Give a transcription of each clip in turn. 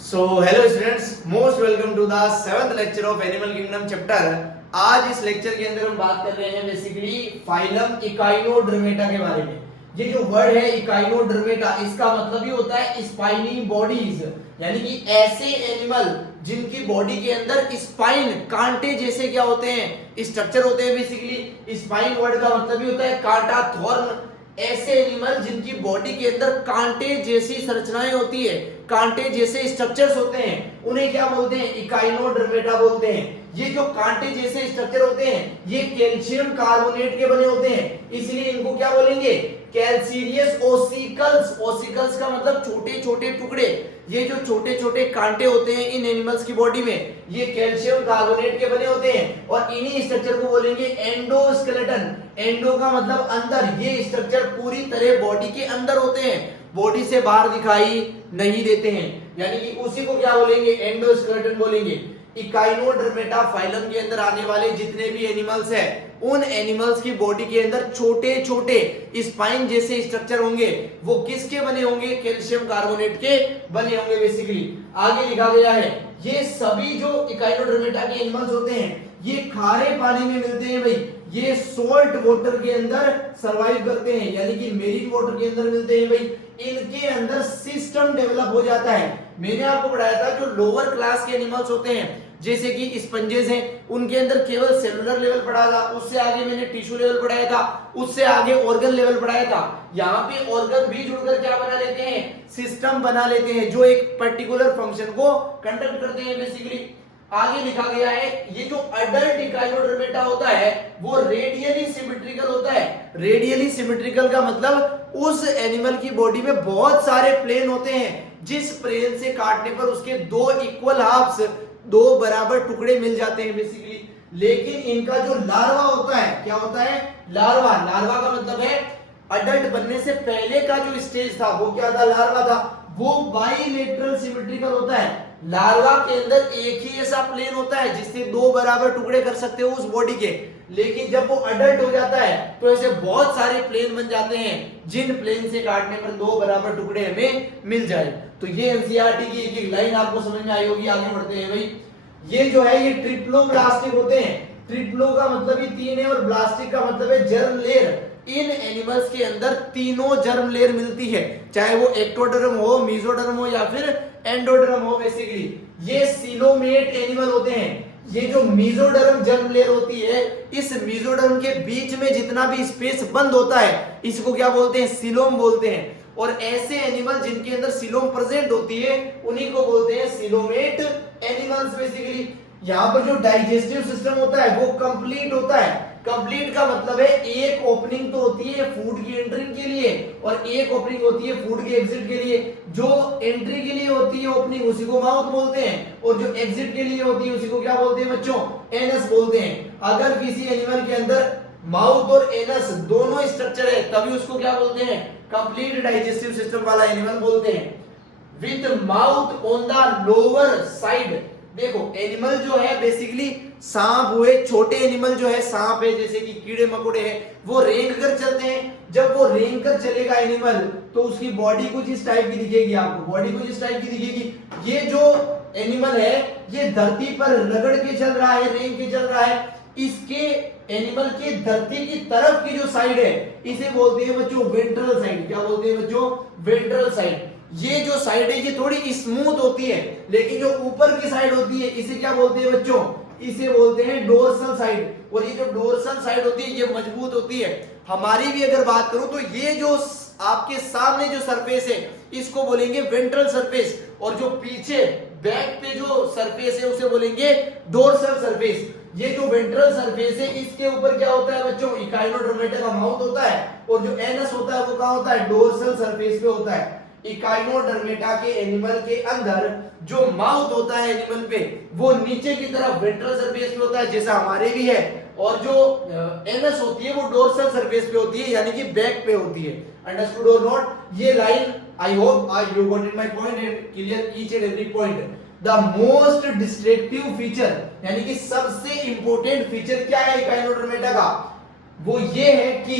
So hello students, most welcome to the 7th lecture of animal kingdom chapter. आज इस lecture के अंदर हम बात कर रहे हैं बेसिकली फाइलम इकाइनोडर्मेटा के बारे में। ये जो वर्ड है इकाइनोडर्मेटा, इसका मतलब ही होता है स्पाइनी बॉडीज, यानी कि ऐसे एनिमल जिनकी बॉडी के अंदर स्पाइन, कांटे जैसे क्या होते हैं, स्ट्रक्चर होते हैं। बेसिकली स्पाइन वर्ड का मतलब ही होता है कांटा, थॉर्न। ऐसे एनिमल जिनकी बॉडी के अंदर कांटे जैसी संरचनाएं होती है, कांटे जैसे स्ट्रक्चर्स होते हैं, उन्हें क्या बोलते हैं? इकाइनोडर्मेटा बोलते हैं। ये जो कांटे जैसे स्ट्रक्चर होते हैं, ये कैल्शियम कार्बोनेट के बने होते हैं, इसलिए इनको क्या बोलेंगे? Calcareous ossicles. ओसिकल्स का मतलब छोटे छोटे टुकड़े। ये जो छोटे छोटे कांटे होते हैं इन एनिमल्स की बॉडी में, ये कैल्शियम कार्बोनेट के बने होते हैं और इन्हीं स्ट्रक्चर को बोलेंगे एंडोस्केलेटन। एंडो का मतलब अंदर, ये स्ट्रक्चर पूरी तरह बॉडी के अंदर होते हैं, बॉडी से बाहर दिखाई नहीं देते हैं, यानी कि उसी को क्या बोलेंगे? एंडोस्केलेटन बोलेंगे। इकाइनोडर्मेटा फाइलम के अंदर आने वाले जितने भी एनिमल्स हैं, उन एनिमल्स की बॉडी के अंदर छोटे छोटे स्पाइन जैसे स्ट्रक्चर होंगे। वो किसके बने होंगे? कैल्शियम कार्बोनेट के बने होंगे। बेसिकली आगे लिखा गया है, ये सभी जो इकाइनोडर्मेटा के एनिमल्स होते हैं, ये खारे पानी में मिलते हैं भाई। ये सोल्ट वाटर के अंदर सरवाइव करते हैं, यानी कि मेरीन वाटर के अंदर मिलते हैं भाई। इनके अंदर सिस्टम डेवलप हो जाता है। मैंने आपको पढ़ाया था जो लोअर क्लास के एनिमल्स होते हैं, जैसे कि स्पंजेस हैं, उनके अंदर केवल सेलुलर लेवल पढ़ा था। उससे आगे मैंने टिश्यू लेवल पढ़ाया था, उससे आगे ऑर्गन लेवल पढ़ाया था। यहाँ पे ऑर्गन भी जुड़कर क्या बना लेते हैं? सिस्टम बना लेते हैं, जो एक पर्टिकुलर फंक्शन को कंडक्ट करते हैं। बेसिकली आगे लिखा गया है, ये जो अडल्ट इकाइनोडर्मेटा होता है वो रेडियली सिमेट्रिकल होता है। रेडियली सिमेट्रिकल का मतलब उस एनिमल की बॉडी में बहुत सारे प्लेन होते हैं, जिस प्लेन से काटने पर उसके दो इक्वल हाफ्स, दो बराबर टुकड़े मिल जाते हैं बेसिकली। लेकिन इनका जो लार्वा होता है, क्या होता है? लार्वा। लार्वा का मतलब है अडल्ट बनने से पहले का जो स्टेज था, वो क्या था? लार्वा था। वो बाइलेटरल सिमेट्रिकल होता है। लार्वा के अंदर एक ही ऐसा प्लेन होता है जिससे दो बराबर टुकड़े कर सकते हो उस बॉडी के। लेकिन जब वो अडल्ट हो जाता है तो ऐसे बहुत सारे प्लेन बन जाते हैं, जिन प्लेन से काटने पर दो बराबर टुकड़े हमें मिल जाए। तो ये एनसीईआरटी की एक एक लाइन आपको समझ में आई होगी। आगे बढ़ते हैं भाई। ये जो है ये ट्रिप्लोब्लास्टिक होते हैं। ट्रिप्लो का मतलब ही तीन है और ब्लास्टिक का मतलब है जर्म लेयर। इन एनिमल्स के अंदर तीनों जर्म लेयर मिलती है, चाहे वो एक्टोडर्म हो, मेसोडर्म हो या फिर एंडोडर्म हो। बेसिकली ये सीलोमेट एनिमल होते हैं। ये जो मेसोडर्म जर्म लेयर होती है, इस मेसोडर्म के बीच में जितना भी स्पेस बंद होता है, इसको क्या बोलते हैं? सीलोम बोलते हैं। और ऐसे एनिमल जिनके अंदर सीलोम प्रेजेंट होती है, उन्हीं को बोलते हैं सीलोमेट एनिमल्स। बेसिकली यहाँ पर जो डाइजेस्टिव सिस्टम होता है वो कंप्लीट होता है। कंप्लीट का मतलब है एक ओपनिंग तो होती है फूड की एंट्री के लिए और एक ओपनिंग होती है फूड के एग्जिट के लिए। जो एंट्री के लिए होती है ओपनिंग, उसी को माउथ बोलते हैं, और जो एग्जिट के लिए होती है उसी को क्या बोलते हैं बच्चों? एनस बोलते हैं। अगर किसी एनिमल के अंदर माउथ और एनस दोनों स्ट्रक्चर है, तभी उसको क्या बोलते हैं? कंप्लीट डाइजेस्टिव सिस्टम वाला एनिमल बोलते हैं। With mouth on the lower side. देखो एनिमल जो है बेसिकली सांप हुए, छोटे एनिमल जो है सांप है, जैसे कि कीड़े मकोड़े हैं, वो रेंग कर चलते हैं। जब वो रेंग कर चलेगा एनिमल, तो उसकी बॉडी कुछ इस टाइप की दिखेगी आपको। बॉडी कुछ इस टाइप की दिखेगी। ये जो एनिमल है ये धरती पर रगड़ के चल रहा है, रेंग के चल रहा है। इसके एनिमल के धरती की तरफ की जो साइड है, इसे बोलते हैं बच्चों वेंट्रल साइड। क्या बोलते हैं बच्चों? Ventral side. ये जो साइड है ये थोड़ी स्मूथ होती है, लेकिन जो ऊपर की साइड होती है इसे क्या बोलते हैं बच्चों? इसे बोलते हैं डोर्सल साइड। और ये जो डोर्सल साइड होती है ये मजबूत होती है। हमारी भी अगर बात करूं तो ये जो आपके सामने जो सरफेस है इसको बोलेंगे वेंट्रल सरफेस, और जो पीछे बैक पे जो सरफेस है उसे बोलेंगे डोर्सल सरफेस। ये जो वेंट्रल सरफेस है इसके ऊपर क्या होता है बच्चों? इकाइनोडर्मेटा का माउथ होता है, और जो एनस होता है वो कहां होता है? डोर्सल सरफेस पे होता है। इकाइनोडर्मेटा के एनिमल के अंदर जो माउथ होता है एनिमल पे, वो नीचे की तरफ वेंट्रल सरफेस पे होता है, जैसा हमारे भी है। और जो एनस होती है वो डोर्सल सरफेस पे होती है, यानी कि बैक पे होती है। अंडरस्टूड और नॉट? ये line I hope you got it my point and clear each and every point. The most destructive feature, यानी कि सबसे इंपॉर्टेंट फीचर क्या है इकाइनोडर्मेटा का? वो ये है कि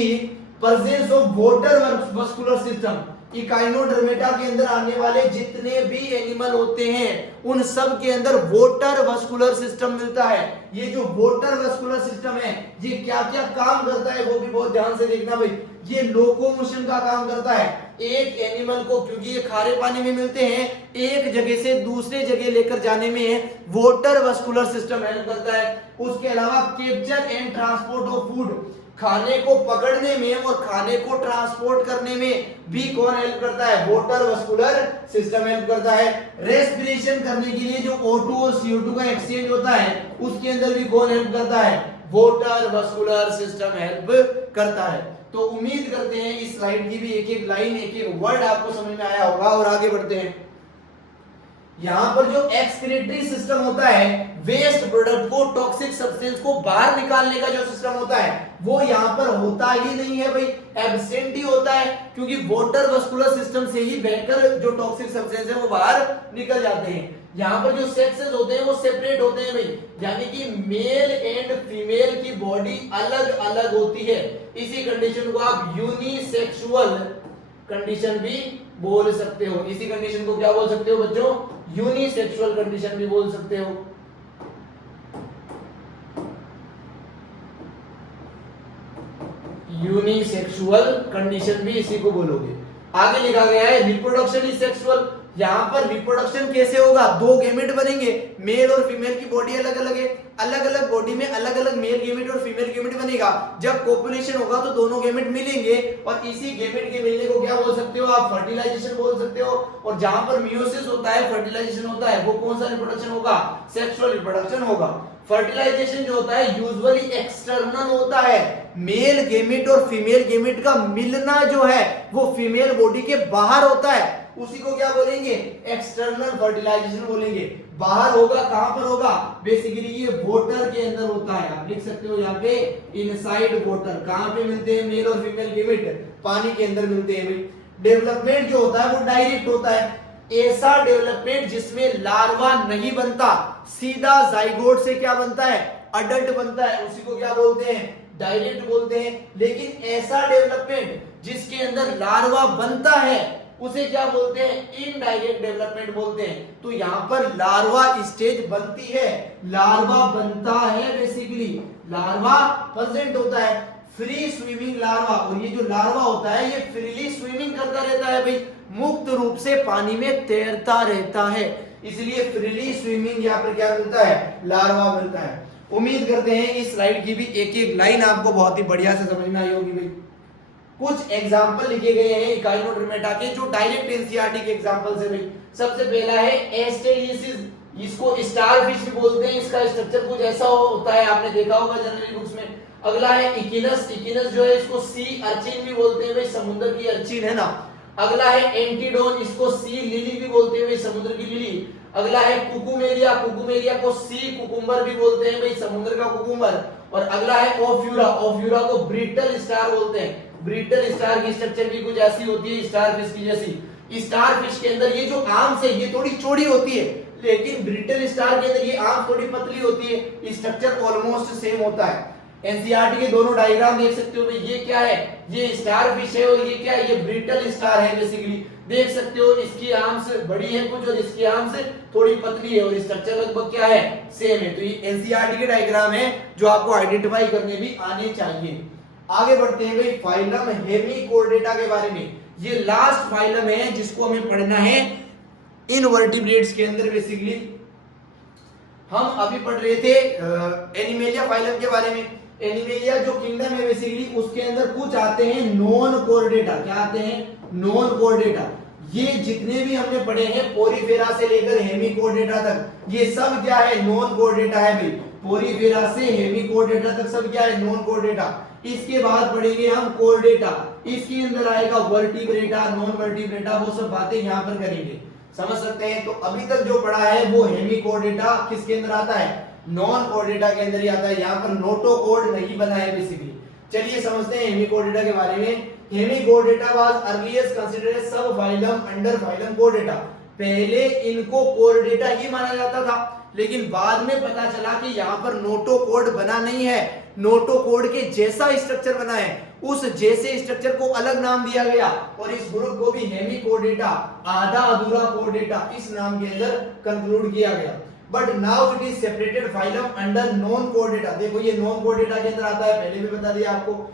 presence of water muscular system. Echinodermata के अंदर आने वाले जितने भी एनिमल होते हैं उन सब के अंदर वोटर वस्कुलर सिस्टम मिलता है। ये जो वोटर वस्कुलर सिस्टम है ये क्या क्या काम करता है वो भी बहुत ध्यान से देखना भाई। ये लोकोमोशन का काम करता है। एक एनिमल को, क्योंकि ये खारे पानी में मिलते हैं, एक जगह से दूसरे जगह लेकर जाने में वोटर वस्कुलर सिस्टम हेल्प करता है। उसके अलावा capture and transport of food, खाने को पकड़ने में और खाने को ट्रांसपोर्ट करने में भी कौन हेल्प करता है? वोटर वस्कुलर सिस्टम हेल्प करता है। रेस्पिरेशन करने के लिए जो O2 और CO2 का एक्सचेंज होता है उसके अंदर भी कौन हेल्प करता है? वोटर वस्कुलर सिस्टम हेल्प करता है। तो उम्मीद करते हैं इस स्लाइड की भी एक एक लाइन, एक एक वर्ड आपको समझ में आया होगा। और आगे बढ़ते हैं। यहां पर जो एक्सक्रीटरी सिस्टम होता है, वेस्ट प्रोडक्ट को, टॉक्सिक सब्सटेंस को बाहर निकालने का जो सिस्टम होता है वो यहां पर होता ही नहीं है भाई, एब्सेंट ही होता है। क्योंकि वाटर वस्कुलर सिस्टम से ही बहकर जो टॉक्सिक सब्सटेंस है वो बाहर निकल जाते हैं। यहां पर जो सेक्सेस होते हैं वो सेपरेट होते हैं भाई, यानी कि मेल एंड फीमेल की बॉडी अलग अलग होती है। इसी कंडीशन को आप यूनिसेक्सुअल कंडीशन भी बोल सकते हो। इसी कंडीशन को क्या बोल सकते हो बच्चों? यूनिसेक्सुअल कंडीशन भी बोल सकते हो। यूनिसेक्सुअल कंडीशन भी इसी को बोलोगे। आगे लिखा गया है रिप्रोडक्शन इज सेक्सुअल। यहां पर रिप्रोडक्शन कैसे होगा? दो गैमेट बनेंगे, मेल और फीमेल की बॉडी अलग अलग है, अलग अलग बॉडी में अलग अलग मेल गैमेट और फीमेल गैमेट बनेगा। जब कॉपुलेशन होगा तो दोनों गैमेट मिलेंगे और इसी गैमेट के मिलने को क्या बोल सकते हो आप? फर्टिलाइजेशन बोल सकते हो। और जहां पर मियोसिस होता है, फर्टिलाइजेशन होता है, वो कौन सा रिप्रोडक्शन होगा? सेक्सुअल रिप्रोडक्शन होगा। फर्टिलाइजेशन जो होता है यूजुअली एक्सटर्नल होता है, मेल गैमेट और फीमेल गैमेट का मिलना जो है वो फीमेल बॉडी के बाहर होता है, उसी को क्या बोलेंगे? एक्सटर्नल फर्टिलाइजेशन बोलेंगे। बाहर होगा, कहां पर होगा? बेसिकली ये वाटर के अंदर होता है। आप लिख सकते हो यहाँ पे इनसाइड वाटर। कहां पे मिलते हैं मेल और फीमेल गैमेट? पानी के अंदर मिलते हैं भाई। डेवलपमेंट जो होता है वो डायरेक्ट होता है, ऐसा डेवलपमेंट जिसमें लार्वा नहीं बनता, सीधा जाइगोट से क्या बनता है? अडल्ट बनता है, उसी को क्या बोलते हैं? डायरेक्ट बोलते हैं। लेकिन ऐसा डेवलपमेंट जिसके अंदर लार्वा बनता है उसे क्या बोलते हैं? इनडायरेक्ट डेवलपमेंट बोलते हैं। तो यहां पर लार्वा स्टेज बनती है, लार्वा बनता है, बेसिकली लार्वा प्रेजेंट होता है। फ्री स्विमिंग लार्वा, और ये जो लार्वा होता है ये फ्रीली स्विमिंग करता रहता है भाई, मुक्त रूप से पानी में तैरता रहता है, इसलिए फ्रीली स्विमिंग यहाँ पर क्या मिलता है? लार्वा मिलता है। उम्मीद करते हैं इस स्लाइड की भी एक एक लाइन आपको बहुत ही बढ़िया से समझ में आई होगी भाई। कुछ एग्जाम्पल लिखे गए हैं इकाइनोडर्मेटा के जो डायरेक्ट एनसीईआरटी के एग्जाम्पल्स है भाई। सबसे पहला है एस्टेलिसिस, इसको स्टारफिश भी बोलते हैं, इसका स्ट्रक्चर कुछ ऐसा होता है, आपने देखा होगा जनरली बुक्स में। अगला है इकिनस, इकिनस जो है इसको सी अर्चिन भी बोलते हैं भाई, समुद्र की अर्चिन है ना। अगला है एंटीडोन, इसको सी लिली भी बोलते हैं भाई, समुद्र की लिली। अगला है कुकुमेरिया, कुकुमेरिया को सी कुकुम्बर भी बोलते हैं भाई, समुद्र का कुकुम्बर। और अगला है ओफ्यूरा, ओफ्यूरा को ब्रिटल स्टार बोलते हैं। ब्रिटल स्टार की स्ट्रक्चर भी कुछ ऐसी होती है स्टारफिश की जैसी। स्टारफिश के अंदर ये जो आर्म्स है ये थोड़ी चौड़ी होती है, लेकिन ब्रिटल स्टार के अंदर ये आर्म थोड़ी पतली होती है, स्ट्रक्चर ऑलमोस्ट सेम होता है। एनसीईआरटी के दोनों डायग्राम देख सकते हो भाई, ये क्या है? ये स्टारफिश है और ये क्या है? ये ब्रिटल स्टार है बेसिकली। देख सकते हो इसकी आर्म्स बड़ी है कुछ और इसकी आर्म्स थोड़ी पतली है और स्ट्रक्चर लगभग क्या है? सेम है। तो ये एनसीईआरटी के डायग्राम है जो आपको आइडेंटिफाई करने भी आने चाहिए। आगे बढ़ते हैं भाई फाइलम हेमिकोर्डेटा के बारे में। ये लास्ट फाइलम है जिसको हमें पढ़ना है इनवर्टिब्रेट्स के अंदर। बेसिकली हम अभी पढ़ रहे थे एनिमेलिया फाइलम के बारे में। एनिमेलिया जो किंगडम है बेसिकली उसके अंदर कुछ आते हैं नॉन कोर्डेटा। क्या आते हैं? Non Chordata. ये जितने भी हमने पढ़े हैं पोरीफेरा से लेकर हेमिकोर्डेटा तक, ये सब क्या है? नॉन कोर्डेटा है भाई। पोरीफेरा से हेमिकोर्डेटा तक सब क्या है? Non Chordata. इसके बाद पढ़ेंगे हम कोर्डेटा, इसके अंदर आएगा वर्टिब्रेटा, नॉन वर्टिब्रेटा, वो सब बातें यहाँ पर करेंगे, समझ सकते हैं। तो अभी तक जो पढ़ा है वो हेमिकोर्डेटा किसके अंदर आता है? नॉन कोर्डेटा के अंदर ही आता है। यहाँ पर नोटोकोर्ड नहीं बना है बेसिकली। चलिए समझते हैं हेमिकोर्डेटा के बारे में। हेमिकोर्डेटा वाज अर्लिएस्ट कंसीडर्ड एज सब फाइलम अंडर फाइलम कोर्डेटा। पहले इनको कोर्डेटा ही माना जाता था, लेकिन बाद में पता चला कि यहाँ पर नोटोकोर्ड बना नहीं है, नोटोकोर्ड के जैसा स्ट्रक्चर बना है। उस जैसे स्ट्रक्चर को अलग नाम दिया गया और इस ग्रुप को भी हेमिकोर्डेटा, आधा अधूरा कोर्डेटा, इस नाम के अंदर कंक्लूड किया गया। But now it is separated phylum under non Chordata. देखो ये नॉन कोर्डेटा के अंदर आता है, पहले भी बता दिया आपको।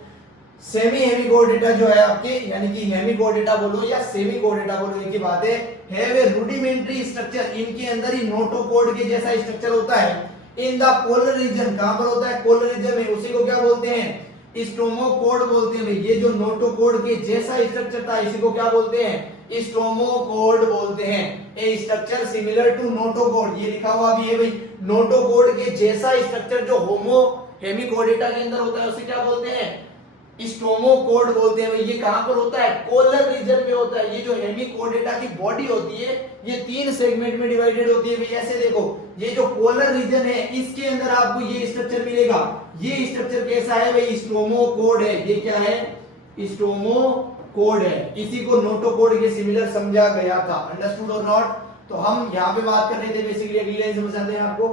सेमी हेमिकोर्डेटा जो है आपके, यानी कि हेमिकोर्डेटा बोलो या सेमी कोर्डेटा बोलो, एक ही बात है ए रूडिमेंट्री स्ट्रक्चर, इनके अंदर ही नोटोकोड के जैसा स्ट्रक्चर होता है इन द पोलर रीजन। कहां पर होता है? पोलर रीजन में। उसी को क्या बोलते हैं? स्टोमोकोड बोलते हैं भाई। ये जो नोटोकोड के जैसा स्ट्रक्चर था इसी को क्या बोलते हैं? स्टोमोकोड बोलते हैं। ए स्ट्रक्चर सिमिलर टू नोटोकोड, ये लिखा हुआ भी है भाई। नोटोकोड के जैसा स्ट्रक्चर जो होमो हेमिकोर्डेटा के अंदर होता है उसे क्या बोलते हैं? स्टोमोकोड बोलते हैं भाई। ये कहां पर होता है? कोलर रीजन में होता है। ये जो हेमिकोर्डेटा की बॉडी होती है ये 3 सेगमेंट में डिवाइडेड होती है भाई। ऐसे देखो, ये जो कोलर रीजन है इसके अंदर आपको ये स्ट्रक्चर मिलेगा। ये स्ट्रक्चर कैसा है भाई? स्टोमोकोड है। ये क्या है? स्टोमोकोड है। इसी को नोटोकोड के सिमिलर समझा गया था। अंडरस्टूड और नॉट? तो हम यहाँ पे बात कर रहे थे बेसिकली, अगली लाइन समझाते हैं आपको।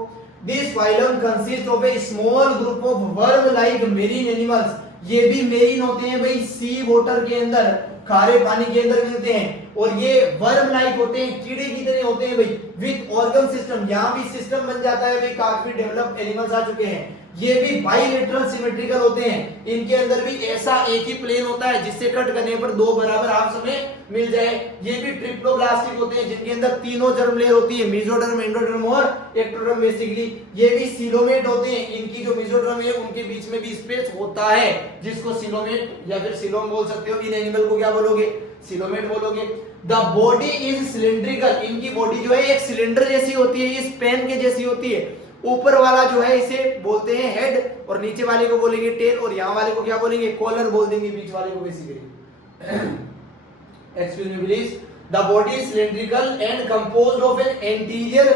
This phylum consist of A small group of worm like marine animals. ये भी मेरीन होते हैं भाई, सी वाटर के अंदर, खारे पानी के अंदर मिलते हैं। और ये वर्म लाइक होते हैं, कीड़े की तरह होते हैं भाई, विद ऑर्गन सिस्टम। यहाँ भी सिस्टम बन जाता है भाई, काफी डेवलप एनिमल्स आ चुके हैं। ये भी बाइलेटरल सिमेट्रिकल होते हैं। इनके अंदर भी ऐसा एक ही प्लेन होता है जिससे कट करने पर 2 बराबर हाफ में मिल जाए। ये भी ट्रिप्लोब्लास्टिक होते हैं जिनके अंदर तीनों जर्म लेयर होती है, मेसोडर्म, एंडोडर्म और एक्टोडर्म बेसिकली। ये भी सिलोमेट होते हैं। इनकी जो मेसोडर्म है उनके बीच में भी स्पेस होता है जिसको सिलोमेट या फिर सिलोम बोल सकते हो। इन एनिमल को क्या बोलोगे? सिलोमेट बोलोगे। The body is cylindrical. इनकी बॉडी जो है एक सिलेंडर जैसी होती है, इस पेन के जैसी होती है। ऊपर वाला जो है इसे बोलते हैं हेड और नीचे वाले को बोलेंगे टेल और यहाँ वाले को क्या बोलेंगे? कॉलर बोल देंगे, बीच वाले को basically. Excuse me please. The body is cylindrical and composed of an anterior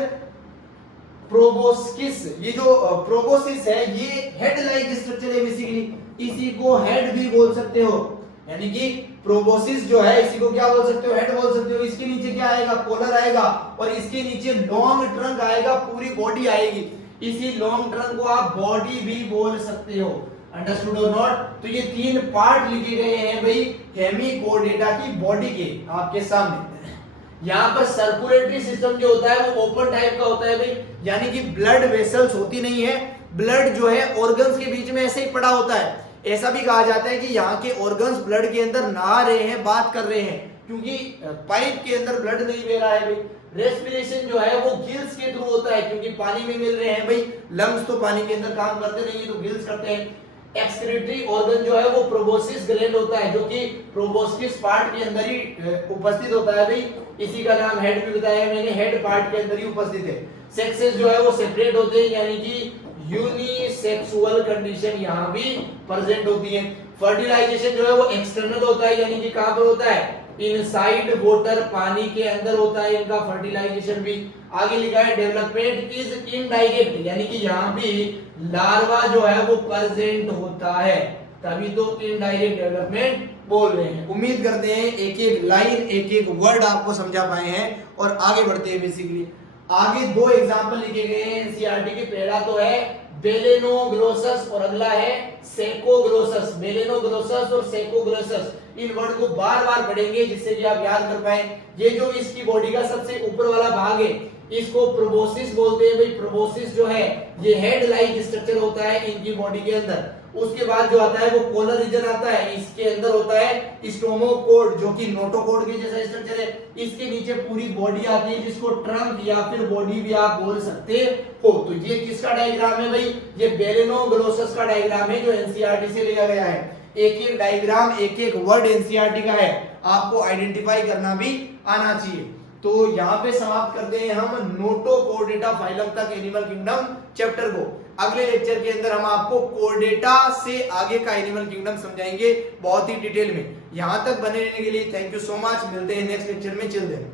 proboscis. ये जो प्रोबोसिस है ये हेड लाइक स्ट्रक्चर है बेसिकली। इसी को हेड भी बोल सकते हो, यानी कि प्रोबोसिस जो है इसी को क्या बोल सकते हो? हेड बोल सकते हो। इसके नीचे क्या आएगा? कॉलर आएगा और इसके नीचे लॉन्ग ट्रंक आएगा, पूरी बॉडी आएगी। इसी लॉन्ग ट्रंक को आप बॉडी भी बोल सकते हो। अंडरस्टूड और नॉट? तो ये 3 पार्ट लिखे गए हैं भाई हेमिकोर्डेटा की बॉडी के आपके सामने। यहाँ पर सर्कुलेटरी सिस्टम जो होता है वो ओपन टाइप का होता है भाई, यानी कि ब्लड वेसल्स होती नहीं है। ब्लड जो है ऑर्गन्स के बीच में ऐसे ही पड़ा होता है। ऐसा भी कहा जाता है कि यहाँ के ऑर्गन्स ब्लड के अंदर नहा रहे हैं, बात कर रहे हैं, क्योंकि पाइप के अंदर ब्लड नहीं बह रहा है भाई। रेस्पिरेशन जो है वो गिल्स के थ्रू होता है, क्योंकि पानी में मिल रहे हैं भाई। लंग्स तो पानी के अंदर काम करते नहीं है तो गिल्स करते हैं। एक्सक्रीटरी ऑर्गन जो है वो प्रोबोसिस ग्लैंड होता है, जो कि प्रोबोस्किस पार्ट के अंदर ही उपस्थित होता है भाई। इसी का नाम हेड भी बताया मैंने, हेड पार्ट के अंदर ही उपस्थित है। सेक्सेस जो है वो सेपरेट होते हैं, यानी कि यूनिसेक्सुअल कंडीशन यहाँ भी प्रेजेंट होती है। फर्टिलाइजेशन जो है वो एक्सटर्नल होता है, यानी कि कहां पर होता है? इनसाइड वाटर, पानी के अंदर होता है इनका फर्टिलाइजेशन भी। आगे लिखा है डेवलपमेंट इज इनडायरेक्ट, यानी कि यहाँ भी लार्वा जो है वो प्रेजेंट होता है, तभी तो इनडायरेक्ट डेवलपमेंट बोल रहे हैं। उम्मीद करते हैं एक एक लाइन, एक एक वर्ड आपको समझा पाए हैं और आगे बढ़ते हैं बेसिकली। आगे 2 एग्जाम्पल लिखे गए हैं एनसीईआरटी के। पहला तो है बेलेनोग्लोसस और अगला है सेकोग्लोसस। बेलेनोग्लोसस और सेकोग्लोसस, इन वर्ड को बार बार पढ़ेंगे जिससे कि आप याद कर पाए। ये जो इसकी बॉडी का सबसे ऊपर वाला भाग है इसको प्रोबोसिस बोलते हैं भाई। प्रोबोसिस जो है ये हेड लाइक स्ट्रक्चर होता है इनकी बॉडी के अंदर। उसके बाद जो आता है वो कॉलर रीजन आता है, इसके अंदर होता है स्टोमोकोड जो कि नोटोकोड के जैसा स्ट्रक्चर है। इसके नीचे पूरी बॉडी आती है जिसको ट्रंक या फिर बॉडी भी आप बोल सकते हो। तो ये किसका डायग्राम है भाई? ये बेलेनोग्लोसस का डायग्राम है जो एनसीईआरटी से लिया गया है। एक एक डायग्राम, एक एक वर्ड एनसीईआरटी का है, आपको आइडेंटिफाई करना भी आना चाहिए। तो यहाँ पे समाप्त करते हैं हम नोटोकोर्डेटा फाइलम तक एनिमल किंगडम चैप्टर को। अगले लेक्चर के अंदर हम आपको कोर्डेटा से आगे का एनिमल किंगडम समझाएंगे बहुत ही डिटेल में। यहाँ तक बने रहने के लिए थैंक यू सो मच। मिलते हैं नेक्स्ट लेक्चर में। चिल्ड्रन।